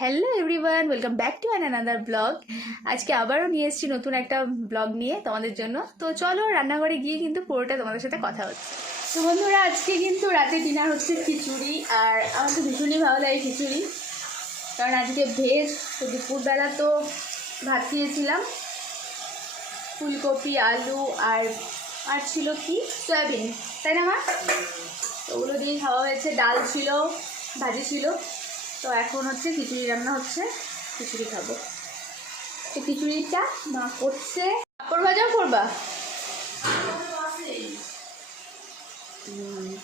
Hello everyone, welcome back to another blog. আজকে আবারও নিয়ে এসেছি নতুন একটা ব্লগ নিয়ে তোমাদের জন্য। তো চলো রান্নাঘরে গিয়ে কিন্তু পুরোটা তোমাদের সাথে কথা হচ্ছে। তো বন্ধুরা, আজকে কিন্তু রাতে ডিনার হচ্ছে খিচুড়ি, আর আমার তো ভীষণই ভালো লাগে খিচুড়ি, কারণ আজকে ভেজ। তো দুপুরবেলা তো ভাত খেয়েছিলাম, ফুলকপি, আলু আর ছিল কি সয়াবিন, তাই না মা? ওগুলো দিয়ে খাওয়া হয়েছে। ডাল ছিল, ভাজি ছিল। তো এখন হচ্ছে খিচুড়ি রান্না হচ্ছে, খিচুড়ি খাবো। তো খিচুড়িটা মা করছে। পাঁপড় ভাজাও করবা?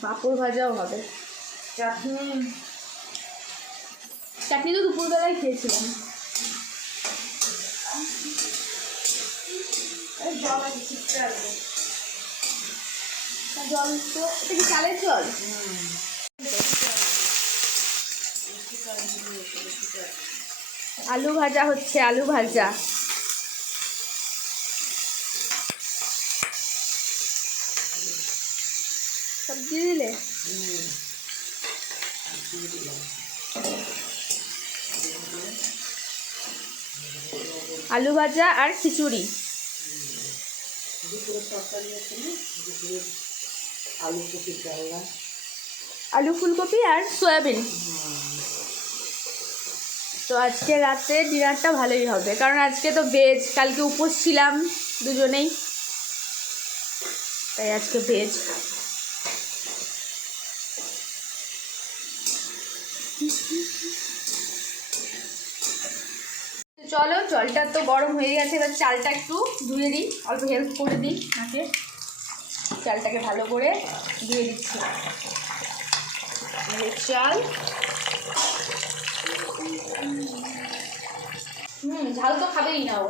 পাঁপড় ভাজাও হবে। চাটনি তো দুপুরবেলায় খেয়েছিলাম। জল তো এটা কি চালের জল? আলু ভাজা হচ্ছে, আলু ভাজা। সবজি দিলে আলু ভাজা আর খিচুড়ি। আলু ফুলকপি আর সয়াবিন। তো আজকে রাতে ডিনারটা ভালোই হবে, কারণ আজকে তো ভেজ, কালকে উপোস ছিলাম দুজনেই, তাই আজকে ভেজ। চলো, জলটা তো গরম হয়ে গেছে, এবার চালটা একটু ধুয়ে দিই, অল্প হেল্প করে দিই নাকে। চালটাকে ভালো করে ধুয়ে দিচ্ছি। চাল ঝাল তো খাবেই না ও।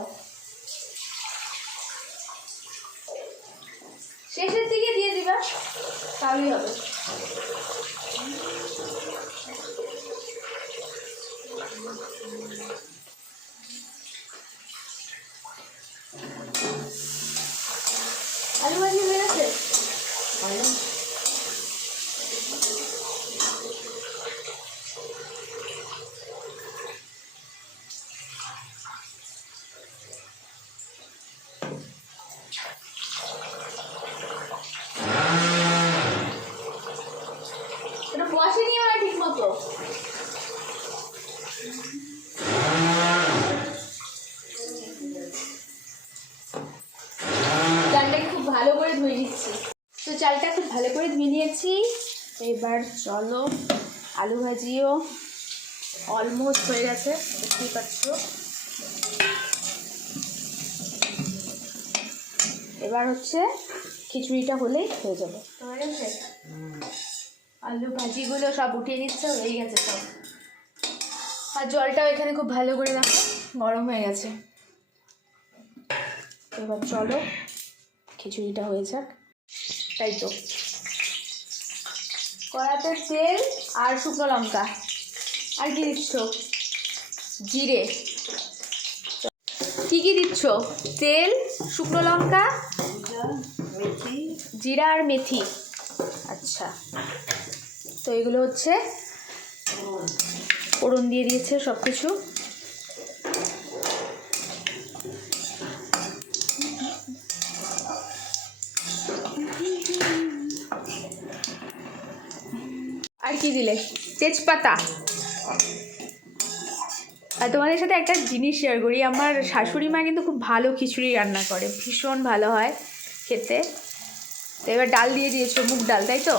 শেষের দিকে দিয়ে দিবা, তাহলেই হবে। আলু ভাজি হয়ে গেছে। এটা বসেনি আমার ঠিক মতো। চালটাকে খুব ভালো করে ধুয়ে নিচ্ছি। তো চালটা খুব ভালো করে ধুয়ে নিয়েছি। এবার চলো, আলু ভাজিও অলমোস্ট হয়ে গেছে, দেখতেই পাচ্ছ। এবার হচ্ছে খিচুড়িটা হলেই হয়ে যাবে। হয়ে গেছে, আলু ভাজিগুলো সব উঠিয়ে নিচ্ছে, হয়ে গেছে সব। আর জলটাও এখানে খুব ভালো করে রাখো, গরম হয়ে গেছে। এবার চলো খিচুড়িটা হয়ে যাক। তাই তো, কড়াতে তেল আর শুকনো লঙ্কা, আর কি দিচ্ছ? জিরে। কি কি দিচ্ছ? তেল, শুকনো লঙ্কা, মেথি, জিরা আর মেথি। আচ্ছা, তো এগুলো হচ্ছে ফোড়ন দিয়ে দিয়েছে সব কিছু। আর কি দিলে? তেজপাতা। আর তোমাদের সাথে একটা জিনিস শেয়ার করি, আমার শাশুড়ি মা কিন্তু খুব ভালো খিচুড়ি রান্না করে, ভীষণ ভালো হয় খেতে। তো এবার ডাল দিয়ে দিয়েছো, মুগ ডাল, তাই তো?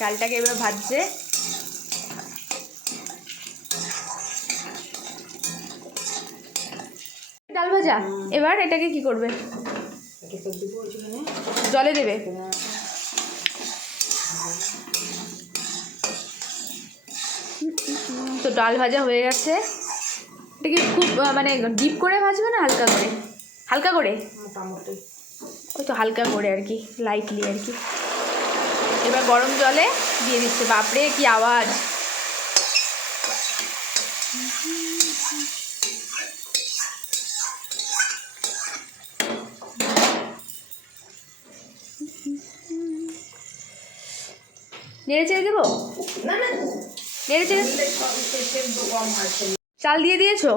ডালটাকে এবার ভাজছে। ডাল ভাজা। এবার এটাকে কি করবে? জলে দেবে। তো ডাল ভাজা হয়ে গেছে। এটাকে খুব মানে ডিপ করে ভাজবে না হালকা করে? হালকা করে, ওই তো হালকা করে আর কি, লাইটলি আর কি। এবার গরম জলে দিয়ে দিচ্ছে। বাপরে কি আওয়াজ! নেড়ে চেড়ে দেবো? না না, নেড়ে চেড়ে চাল দিয়ে দিয়েছো?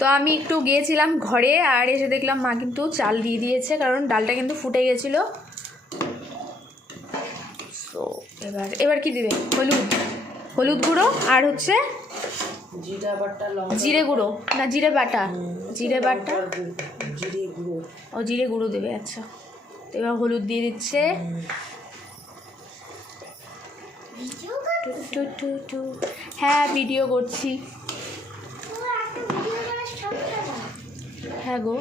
তো আমি একটু গিয়েছিলাম ঘরে, আর এসে দেখলাম মা কিন্তু চাল দিয়ে দিয়েছে, কারণ ডালটা কিন্তু ফুটে গেছিলো। তো এবার কি দিবে? হলুদ গুঁড়ো আর হচ্ছে জিরে গুঁড়ো, না জিরে বাটা, জিরে গুঁড়ো। ও জিরে গুঁড়ো দেবে, আচ্ছা। তো এবার হলুদ দিয়ে দিচ্ছে। হ্যাঁ, ভিডিও করছি। হ্যাঁ গো,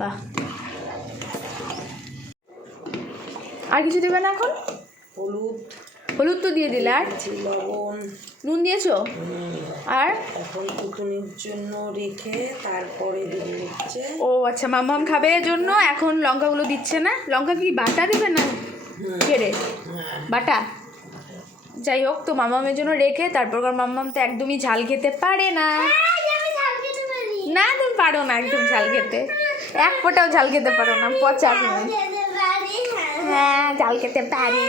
বাহ। আর কিছু দেবে না এখন? হলুদ তো দিয়ে দিলে, আর লবণ, নুন দিয়েছো? আর এখন কুটুনির জন্য রেখে তারপরে দিয়ে দিচ্ছে। ও আচ্ছা, মাম্মাম খাবে জন্য এখন লঙ্কাগুলো দিচ্ছে না? লঙ্কা কি বাটা দেবে না ছেড়ে? বাটা। যাই হোক, তো মাম্মামের জন্য রেখে তারপর মাম্মাম তো একদমই ঝাল খেতে পারে না। না, তুমি পারো না একদম ঝাল খেতে, এক ফোঁটাও ঝাল খেতে পারো না, পচা তুমি। হ্যাঁ, ঝাল খেতে পারি।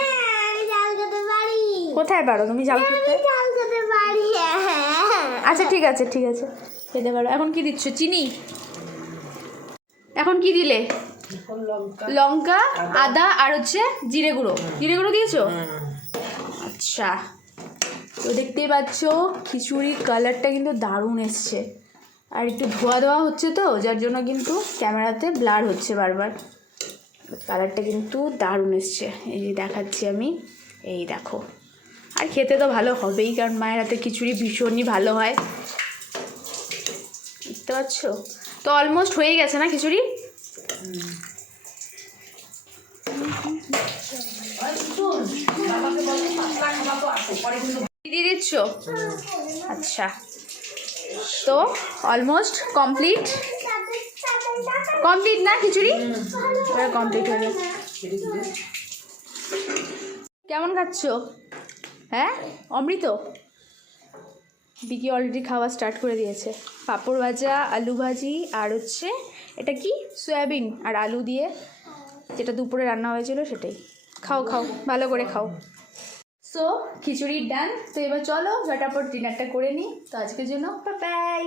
কোথায় পারো তুমি ঝাল খেতে? আচ্ছা ঠিক আছে খেতে পারো। এখন কি দিচ্ছ? চিনি? এখন কি দিলে? লঙ্কা, আদা আর হচ্ছে জিরে গুঁড়ো দিয়েছো? আচ্ছা, তো দেখতেই পাচ্ছ খিচুড়ির কালারটা কিন্তু দারুণ এসছে, আর একটু ধোয়া হচ্ছে তো, যার জন্য কিন্তু ক্যামেরাতে ব্লার হচ্ছে বারবার। কালারটা কিন্তু দারুণ এসছে, এই যে দেখাচ্ছি আমি, এই দেখো। আর খেতে তো ভালো হবেই, কারণ মায়ের হাতে খিচুড়ি ভীষণই ভালো হয়, বুঝতে পারছো? তো অলমোস্ট হয়ে গেছে না খিচুড়ি? দিয়ে দিচ্ছ? আচ্ছা, তো অলমোস্ট কমপ্লিট না খিচুড়ি? কমপ্লিট হয়ে গেছে। কেমন খাচ্ছ? হ্যাঁ, অমৃত। বিকি অলরেডি খাওয়া স্টার্ট করে দিয়েছে। পাঁপড় ভাজা, আলু ভাজি, আর হচ্ছে এটা কি সয়াবিন আর আলু দিয়ে যেটা দুপুরে রান্না হয়েছিল সেটাই। খাও ভালো করে খাও। সো খিচুড়ির ডান। তো এবার চলো ঝটাপট ডিনারটা করে নিই। তো আজকের জন্য বাই।